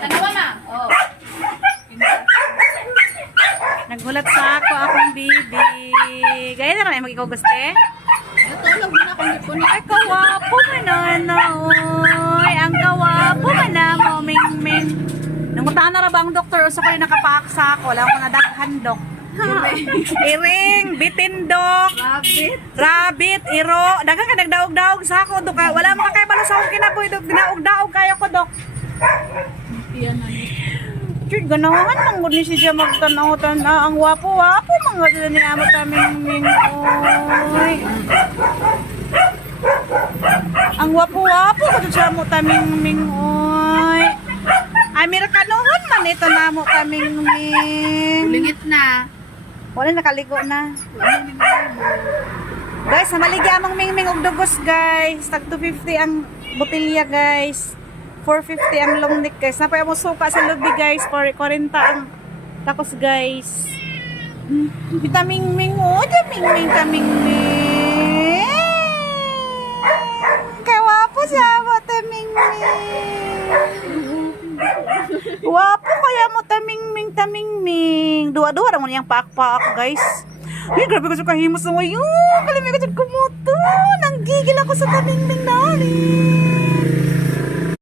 tanawa na. Oh. Naghulat sa ako akong bibi. Gaya na rin mag-ikaw gusto eh. Natulog na kung ipon. Ay, kawapo man na, oy. Ang kawapo man na mo, ming. Nanguntahan na ra ba ang doktor? Uso ko yung nakapaksa ako. Wala ko na daghan, dok. Iring, bitin, dok. Rabbit, iro. Dagan ka nagdaog-daog sa ako, dok. Wala mga kayo balo sa akong kinaboy, dok. Dinaog-daog kayo ko, dok. Iyan na ni. Chud, ganahan lang gud ni siya magtanaw-tanaw. Ang wapo-wapo mga dala ni amo taming oy. Ang wapo-wapo gud siya mo taming oy. Amerikanohon man ito na mo taming. Lingit na. Wala nakaligo na. Guys, namaligya among mingming og dugos, guys. Tag 250 ang botelya, guys. 450 ang long neck, guys. Napay mo suka sa lobby, guys. 40 ang takos, guys. Vitaming ming, oh, taming ming. Kaya wapo siya mo, taming ming. Wapo kaya mo, taming ming. Dua-dua ramon yang paak-paak, guys. Ay, grabe ko sa kahimos na ngayon. Kalimay ko dyan kumuto. Nanggigil ako sa taming ming namin.